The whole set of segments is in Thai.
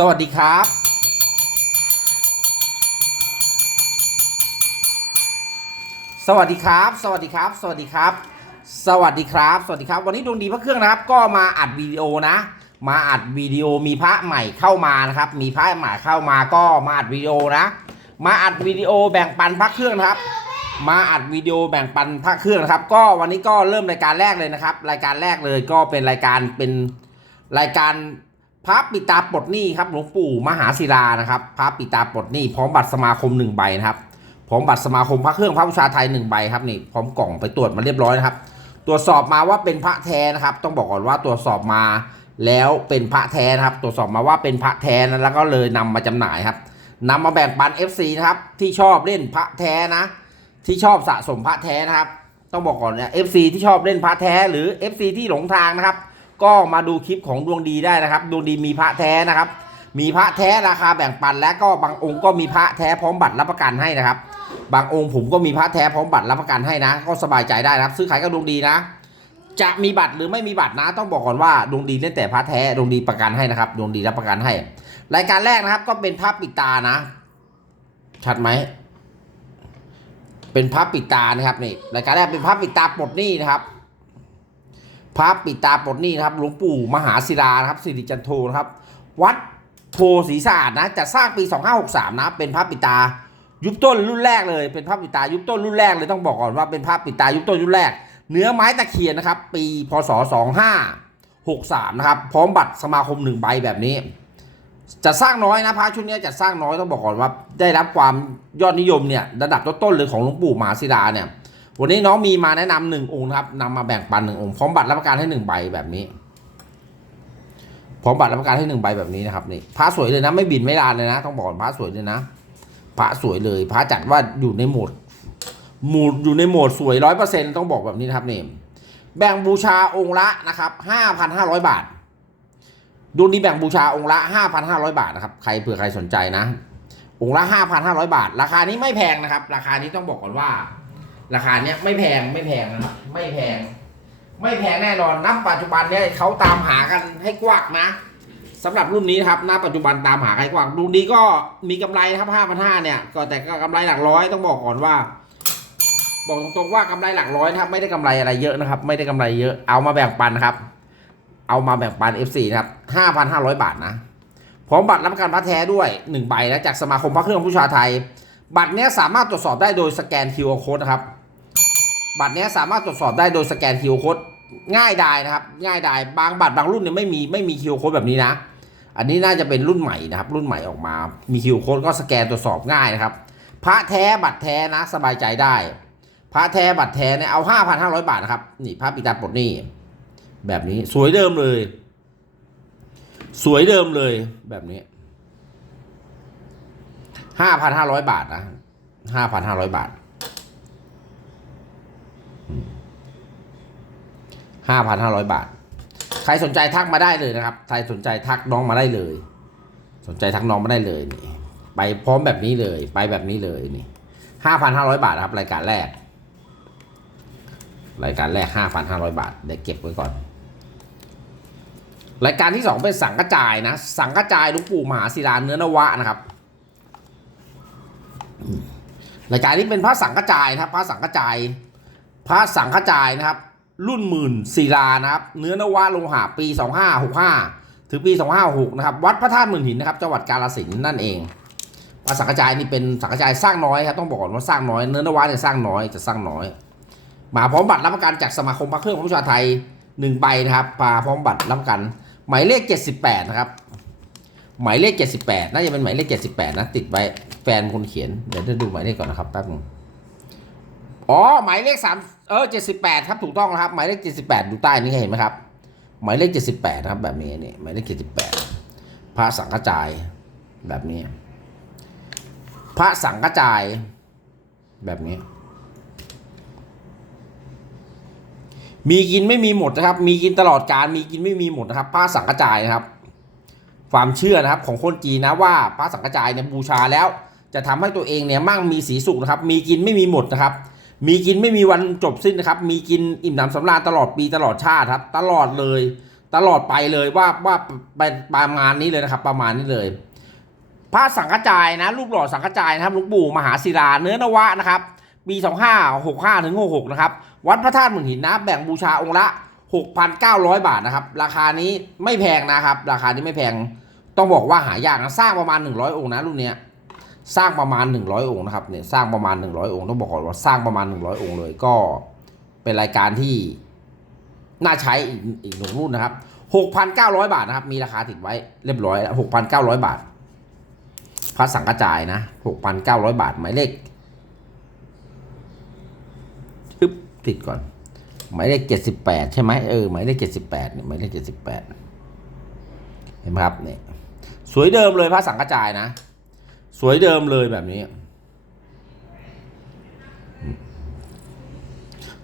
สวัสดีครับสวัสดีครับ สวัสดีครับ สวัสดีครับ สวัสดีครับ สวัสดีครับ วันนี้ดวงดีพระเครื่องนะครับ ก็มาอัดวิดีโอนะ มาอัดวิดีโอมีพระใหม่เข้ามานะครับ มีพระใหม่เข้ามาก็มาอัดวิดีโอนะ มาอัดวิดีโอแบ่งปันพระเครื่องนะครับ มาอัดวิดีโอแบ่งปันพระเครื่องนะครับ ก็วันนี้ก็เริ่มรายการแรกเลยนะครับ รายการแรกเลยก็เป็นรายการเป็นรายการ พระปิตาปลดหนี้ครับหลวงปู่มหาศิลานะครับพระปิตาปลดหนี้พร้อมบัตรสมาคมหนึ่งใบนะครับพร้อมบัตรสมาคมพระเครื่องพระบูชาไทยหนึ่งใบครับนี่พร้อมกล่องไปตรวจมาเรียบร้อยนะครับ ตรวจสอบมาว่าเป็นพระแท้นะครับ ต้องบอกก่อนว่าตรวจสอบมาแล้วเป็นพระแท้นะครับ ตรวจสอบมาว่าเป็นพระแท้นะแล้วก็เลยนำมาจำหน่ายครับนำมาแบ่งปัน FC นะครับที่ชอบเล่นพระแท้นะ ที่ชอบสะสมพระแท้นะครับ ต้องบอกก่อนเนี่ย FC ที่ชอบเล่นพระแท้หรือ FC ที่หลงทางนะครับ ก็มาดูคลิปของดวงดีได้นะครับ ดวงดีมีพระแท้นะครับ มีพระแท้ราคาแบ่งปัน และก็บางองค์ก็มีพระแท้พร้อมบัตรรับประกันให้นะครับ บางองค์ผมก็มีพระแท้พร้อมบัตรรับประกันให้นะ ก็สบายใจได้นะครับ ซื้อขายก็ดวงดีนะ จะมีบัตรหรือไม่มีบัตรนะ ต้องบอกก่อนว่าดวงดีเล่นแต่พระแท้ดวงดีประกันให้นะครับดวงดีรับประกันให้ รายการแรกนะครับ ก็เป็นพระปิดตานะ ชัดไหมเป็นพระปิดตานะครับนี่รายการแรกเป็นพระปิดตาปลดหนี้นะครับ พระปิดตาปลดนี้นะครับหลวงปู่มหาศิลานะครับสิริจันโทนะครับ วัดโพศรีสะอาดนะจัดสร้างปี 2563 นะเป็นพระปิดตายุคต้นรุ่นแรกเลยเป็นพระปิดตายุคต้นรุ่นแรกเลยต้องบอกก่อนว่าเป็นพระปิดตายุคต้นรุ่นแรก เนื้อไม้ตะเคียนนะครับ ปีพศ2563นะครับพร้อมบัตรสมาคมหนึ่งใบแบบนี้จะสร้างน้อยนะพระชุดนี้จะสร้างน้อยต้องบอกก่อนว่า ได้รับความยอดนิยมเนี่ยระดับต้นๆเลยของหลวงปู่มหาศิลาเนี่ย วันนี้น้องมีมาแนะนำหนึ่งองค์นะครับนำมาแบ่งปันหนึ่งองค์พร้อมบัตรรับประกันให้หนึ่งใบแบบนี้พร้อมบัตรรับประกันให้หนึ่งใบแบบนี้นะครับนี่พระสวยเลยนะ ไม่บินไม่ลานเลยนะ ต้องบอกก่อนพระสวยเลยนะพระสวยเลยพระจัดว่าอยู่ในโหมดหมูดอยู่ในโหมดสวยร้อยเปอร์เซ็นต้องบอกแบบนี้นะครับนี่แบ่งบูชาองค์ละนะครับห้าพันห้าร้อยบาทดวงดีแบ่งบูชาองค์ละ5,500บาทนะครับใครเผื่อใครสนใจนะองค์ละ5,500บาท ราคานี้ไม่แพงนะครับ ราคานี้ต้องบอกก่อนว่า ราคาเนี้ยไม่แพงไม่แพงนะครับไม่แพง ไม่แพงแน่นอนณปัจจุบันเนี้ยเขาตามหากันให้กว้างนะสำหรับรุ่นนี้ครับณปัจจุบันตามหาให้กว้างดวงดีก็มีกำไรนะครับ5,500เนี่ยก็แต่ก็กำไรหลักร้อยต้องบอกก่อนว่า บอกตรงๆว่ากำไรหลักร้อยนะครับไม่ได้กำไรอะไรเยอะนะครับ ไม่ได้กำไรเยอะเอามาแบ่งปันนะครับ เอามาแบ่งปัน F4 นะครับ5,500บาทนะพร้อมบัตรรับประกันพระแท้ด้วย1ใบนะจากสมาคมพระเครื่องผู้ชาไทย บัตรเนี้ยสามารถตรวจสอบได้โดยสแกน QR code นะครับ บัตรนี้สามารถตรวจสอบได้โดยสแกน QR code ง่ายดายนะครับ ง่ายดายบางบัตรบางรุ่นเนี่ยไม่มีไม่มี QR code แบบนี้นะ อันนี้น่าจะเป็นรุ่นใหม่นะครับ รุ่นใหม่ออกมา มี QR code ก็สแกนตรวจสอบง่ายนะครับ พระแท้บัตรแท้นะสบายใจได้ พระแท้บัตรแท้เนี่ยเอา5,500บาทนะครับนี่พระปิตาปลดนี้แบบนี้สวยเดิมเลย สวยเดิมเลยแบบนี้ห้าพันห้าร้อยบาทนะห้าพันห้าร้อยบาท ห้าพันห้าร้อยบาท ใครสนใจทักมาได้เลยนะครับ ใครสนใจทักน้องมาได้เลย สนใจทักน้องมาได้เลยนี่ ไปพร้อมแบบนี้เลย ไปแบบนี้เลยนี่ห้าพันห้าร้อยบาทครับ รายการแรก รายการแรกห้าพันห้าร้อยบาทเดี๋ยวเก็บไว้ก่อน รายการที่สองเป็นสังกระจายนะ สังกระจายลวงปู่มหาศิลาเนื้อนวะนะครับรายการนี้เป็นพระสังกระจายนะครับ พระสังกระจาย พระสังกระจายนะครับ รุ่นหมื่นศิลานะครับ เนื้อนวะโลหะปีสองห้าหกห้าถึงปีสองห้าหกนะครับ วัดพระธาตุหมื่นหินนะครับ จังหวัดกาฬสินธุ์นั่นเองพระสังกจายนี่เป็นสังกจายสร้างน้อยครับต้องบอกก่อนว่าสร้างน้อย เนื้อนวะเนี่ยสร้างน้อยจะสร้างน้อย มาพร้อมบัตรรับประกันจากสมาคมพระเครื่องพระชาไทยหนึ่งใบนะครับมาพร้อมบัตรรับประกัน หมายเลข 78 นะครับ หมายเลข 78 น่าจะเป็นหมายเลข 78 นะ ติดไว้แฟนคนเขียนเดี๋ยวจะดูหมายเลขก่อนนะครับแป๊บนึง อ๋อหมายเลข3เออ78ครับถูกต้องนะครับ หมายเลข78ดูใต้นี้เห็นไหมครับ หมายเลข78นะครับ แบบนี้นี่หมายเลข78พระสังฆจายแบบนี้ พระสังฆจาย แบบนี้ มีกินไม่มีหมดนะครับ มีกินตลอดการมีกินไม่มีหมดนะครับพระสังกจายนะครับ ความเชื่อนะครับ ของคนจีนนะว่าพระสังกจายเนี่ยบูชาแล้ว จะทำให้ตัวเองเนี่ยมั่งมีสีสุขนะครับ มีกินไม่มีหมดนะครับ มีกินไม่มีวันจบสิ้นนะครับ มีกินอิ่มหนำสำราญตลอดปีตลอดชาติครับ ตลอดเลย ตลอดไปเลยว่าว่าเป็นประมาณนี้เลยนะครับ ประมาณนี้เลยพระสังฆจายนะ รูปหล่อสังฆจายนะครับหลวงปู่มหาศิลาเนื้อนวะนะครับ ปี 2565ถึง66นะครับ วัดพระธาตุหมื่นหินนะ แบ่งบูชาองค์ละ 6,900 บาทนะครับ ราคานี้ไม่แพงนะครับ ราคานี้ไม่แพง ต้องบอกว่าหายากนะ สร้างประมาณ 100 องค์นะรุ่นเนี้ย สร้างประมาณ 100 องค์นะครับเนี่ยสร้างประมาณ 100 องค์ต้องบอกก่อนว่าสร้างประมาณ 100 องค์เลยก็เป็นรายการที่น่าใช้อีกอีกหนึ่งรุ่นนะครับ 6,900 บาทนะครับ มีราคาติดไว้เรียบร้อยแล้ว6,900 บาท พระสังฆจายนะ 6,900 บาทหมายเลขทึบติดก่อน หมายเลข 78 ใช่ไหมเออหมายเลข 78เนี่ยหมายเลข 78 เห็นไหมครับเนี่ยสวยเดิมเลยพระสังฆจายนะ สวยเดิมเลยแบบนี้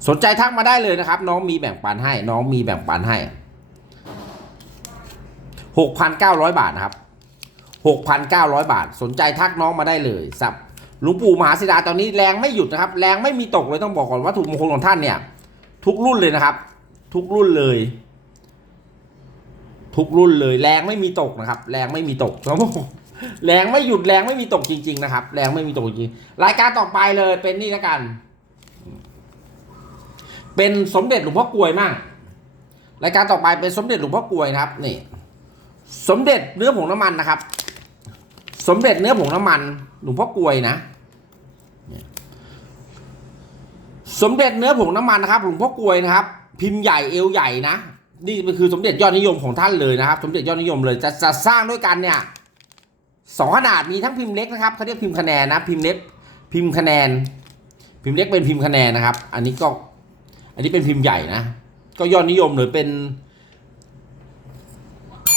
สนใจทักมาได้เลยนะครับ น้องมีแบ่งปันให้ น้องมีแบ่งปันให้6,900บาทนะครับ6,900บาท สนใจทักน้องมาได้เลยสับหลวงปู่มหาศิลาตอนนี้แรงไม่หยุดนะครับ แรงไม่มีตกเลยต้องบอกก่อนว่าถูกมงคลของท่านเนี่ย ทุกรุ่นเลยนะครับ ทุกรุ่นเลย ทุกรุ่นเลย แรงไม่มีตกนะครับ แรงไม่มีตกต้องบอก แรงไม่หยุดแรงไม่มีตกจริง ๆ นะครับ แรงไม่มีตกจริงรายการต่อไปเลยเป็นนี่แล้วกัน เป็นสมเด็จหลวงพ่อกลวยมั่งรายการต่อไปเป็นสมเด็จหลวงพ่อกลวยนะครับนี่ สมเด็จเนื้อผงน้ำมันนะครับ สมเด็จเนื้อผงน้ำมัน หลวงพ่อกลวยนะสมเด็จเนื้อผงน้ำมันนะครับ หลวงพ่อกลวยนะครับ พิมพ์ใหญ่เอวใหญ่นะนี่มันคือสมเด็จยอดนิยมของท่านเลยนะครับ สมเด็จยอดนิยมเลยจะจะสร้างด้วยกันเนี่ย สองขนาดมีทั้งพิมพ์เล็กนะครับเขาเรียกพิมพ์คะแนนนะพิมพ์เล็กพิมพ์คะแนน พิมพ์เล็กเป็นพิมพ์คะแนนนะครับ อันนี้ก็อันนี้เป็นพิมพ์ใหญ่นะ ก็ยอดนิยมเลยเป็น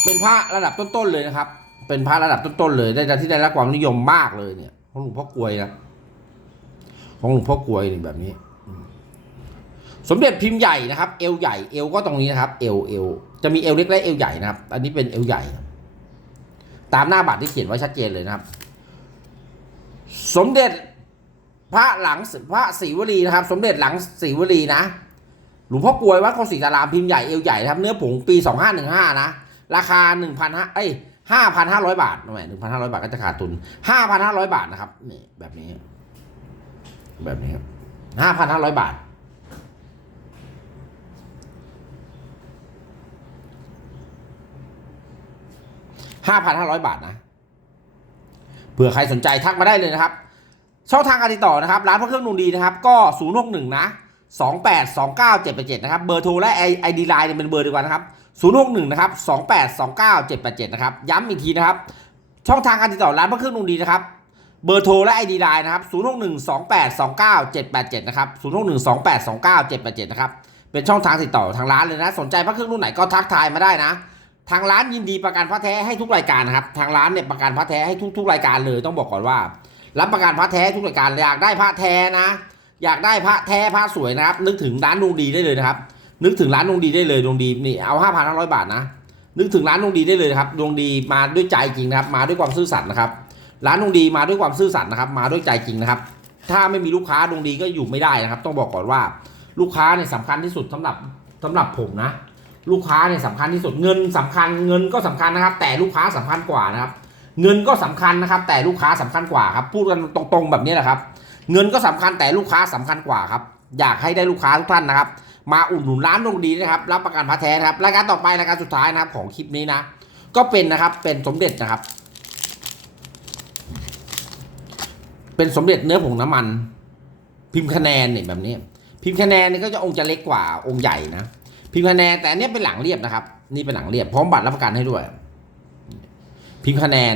เป็นพระระดับต้นๆเลยนะครับ เป็นพระระดับต้นๆเลย ได้ที่ได้รับความนิยมมากเลยเนี่ยของหลวงพ่อกลวยนะของหลวงพ่อกลวยนี่แบบนี้ สมเด็จพิมพ์ใหญ่นะครับ เอวใหญ่เอวก็ตรงนี้นะครับ เอวเอวจะมีเอวเล็กและเอวใหญ่นะครับ อันนี้เป็นเอวใหญ่ ตามหน้าบัตรที่เขียนไว้ชัดเจนเลยนะครับ สมเด็จพระหลังพระศรีวลีนะครับ สมเด็จหลังศรีวลีนะหลวงพ่อกลวยวัดโคศิตารามพิมพ์ใหญ่เอวใหญ่นะครับ เนื้อผงปีสองห้าหนึ่งห้านะราคาหนึ่งพันห้าเอ้ยห้าพันห้าร้อยบาททำไมหนึ่งพันห้าร้อยบาทก็จะขาดทุนห้าพันห้าร้อยบาทนะครับนี่แบบนี้ แบบนี้ครับห้าพันห้าร้อยบาท ห้าพันห้าร้อยบาทนะเผื่อใครสนใจทักมาได้เลยนะครับ ช่องทางการติดต่อนะครับ ร้านพระเครื่องนุ่งดีนะครับ ก็ 0 6 1 นะ 2 8 2 9 7 8 7นะครับ เบอร์โทรและไอดีไลน์เป็นเบอร์เดียวกันนะครับ 0 6 1 นะครับ 2 8 2 9 7 8 7นะครับ ย้ำอีกทีนะครับ ช่องทางการติดต่อร้านพระเครื่องนุ่งดีนะครับ เบอร์โทรและไอดีไลน์นะครับ 0 6 1 2 8 2 9 7 8 7 นะครับ 0 6 1 2 8 2 9 7 8 7 นะครับ เป็นช่องทางติดต่อทางร้านเลยนะ สนใจพระเครื่องรุ่นไหนก็ทักทายมาได้นะ ทางร้านยินดีประกันพระแท้ให้ทุกรายการนะครับ ทางร้านเนี่ยประกันพระแท้ให้ทุกทุกรายการเลยต้องบอกก่อนว่า รับประกันพระแท้ทุกรายการอยากได้พระแท้นะ อยากได้พระแท้พระสวยนะครับ นึกถึงร้านดวงดีได้เลยนะครับ นึกถึงร้านดวงดีได้เลยดวงดีนี่เอาห้าพันห้าร้อยบาทนะนึกถึงร้านดวงดีได้เลยนะครับดวงดีมาด้วยใจจริงนะครับ มาด้วยความซื่อสัตย์นะครับ ร้านดวงดีมาด้วยความซื่อสัตย์นะครับ มาด้วยใจจริงนะครับ ถ้าไม่มีลูกค้าดวงดีก็อยู่ไม่ได้นะครับ ต้องบอกก่อนว่า ลูกค้าเนี่ยสำคัญที่สุดสำหรับสำหรับผมนะ ลูกค้าเนี่ยสำคัญที่สุดเงินสำคัญเงินก็สำคัญนะครับ แต่ลูกค้าสำคัญกว่านะครับ เงินก็สำคัญนะครับ แต่ลูกค้าสำคัญกว่าครับพูดกันตรงๆแบบนี้แหละครับ เงินก็สำคัญแต่ลูกค้าสำคัญกว่าครับ อยากให้ได้ลูกค้าทุกท่านนะครับ มาอุดหนุนร้านดวงดีนะครับรับประกันพระแท้นะครับรายการต่อไปรายการสุดท้ายนะครับของคลิปนี้นะ ก็เป็นนะครับเป็นสมเด็จนะครับ เป็นสมเด็จเนื้อผงน้ำมัน พิมพ์คะแนนเนี่ยแบบนี้ พิมพ์คะแนนเนี่ยก็จะองค์จะเล็กกว่าองค์ใหญ่นะ พิมพ์คะแนนแต่อันเนี้ยเป็นหลังเรียบนะครับ นี่เป็นหลังเรียบพร้อมบัตรรับประกันให้ด้วย พิมพ์คะแนน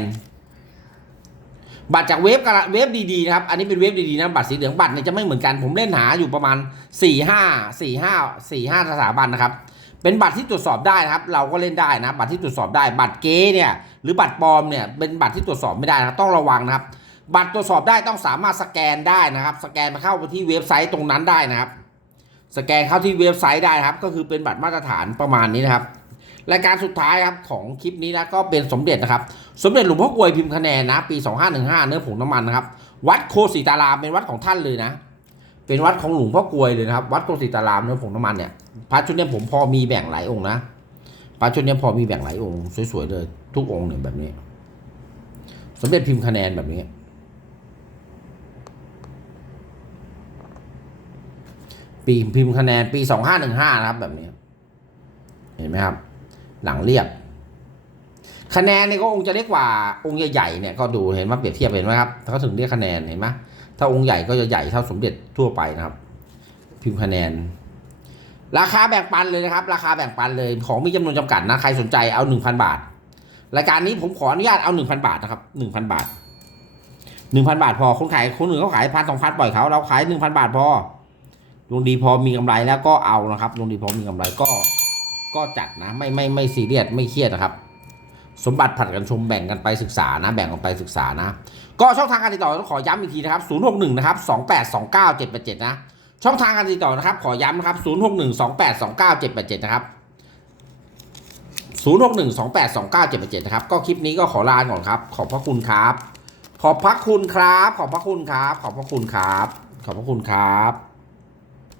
บัตรจากเว็บกับเว็บดีๆนะครับ อันนี้เป็นเว็บดีๆนะบัตรสีเหลืองบัตรเนี่ยจะไม่เหมือนกันผมเล่นหาอยู่ประมาณ4ี่ห้าสี่ห้าสี่ห้าสถาบันนะครับ เป็นบัตรที่ตรวจสอบได้นะครับ เราก็เล่นได้นะ บัตรที่ตรวจสอบได้ บัตรเก๊เนี่ยหรือบัตรปลอมเนี่ยเป็นบัตรที่ตรวจสอบไม่ได้นะต้องระวังนะครับ บัตรตรวจสอบได้ต้องสามารถสแกนได้นะครับ สแกนมาเข้าไปที่เว็บไซต์ตรงนั้นได้นะครับ สแกนเข้าที่เว็บไซต์ได้ครับ ก็คือเป็นบัตรมาตรฐานประมาณนี้นะครับรายการสุดท้ายครับของคลิปนี้นะก็เป็นสมเด็จนะครับ สมเด็จหลวงพ่อกลวยพิมพ์คะแนนนะ ปี 2515 เนื้อผงน้ำมันนะครับ วัดโคศิตารามเป็นวัดของท่านเลยนะ เป็นวัดของหลวงพ่อกลวยเลยนะครับ วัดโคศิตารามเนื้อผงน้ำมันเนี่ยพระชุดเนี้ผมพอมีแบ่งหลายองค์นะพระชุดเนี้ยพอมีแบ่งหลายองค์สวยๆเลย ทุกองค์เนี่ยแบบนี้ สมเด็จพิมพ์คะแนนแบบนี้ ปีพิมพ์คะแนนปีสองห้าหนึ่งห้านะครับแบบนี้ เห็นไหมครับ หลังเรียบ คะแนนเนี่ยก็องค์จะเล็กกว่าองค์ใหญ่ๆเนี่ยก็ดูเห็นไหมเปรียบเทียบเห็นไหมครับเขาถึงเรียกคะแนนเห็นไหมถ้าองค์ใหญ่ก็จะใหญ่เท่าสมเด็จทั่วไปนะครับ พิมพ์คะแนน ราคาแบ่งปันเลยนะครับ ราคาแบ่งปันเลยของมีจำนวนจำกัดนะใครสนใจเอาหนึ่งพันบาทรายการนี้ผมขออนุญาตเอาหนึ่งพันบาทนะครับหนึ่งพันบาทหนึ่งพันบาทพอคนขายคนอื่นเขาขายพันสองพันปล่อยเขาเราขายหนึ่งพันบาทพอ ดวงดีพอมีกำไรแล้วก็เอานะครับดวงดีพอมีกำไรก็ก็จัดนะไม่ไม่ไม่ซีเรียสไม่เครียดนะครับ สมบัติผัดกันชมแบ่งกันไปศึกษานะ แบ่งกันไปศึกษานะ ก็ช่องทางการติดต่อต้องขอย้ำอีกทีนะครับ 061 นะครับ 2829 787 นะ ช่องทางการติดต่อนะครับ ขอย้ำนะครับ 061 2829 787 นะครับ 061 2829 787 นะครับ ก็คลิปนี้ก็ขอลาก่อนครับ ขอบพระคุณครับ ขอบพระคุณครับ ขอบพระคุณครับ ขอบพระคุณครับ ขอบพระคุณครับ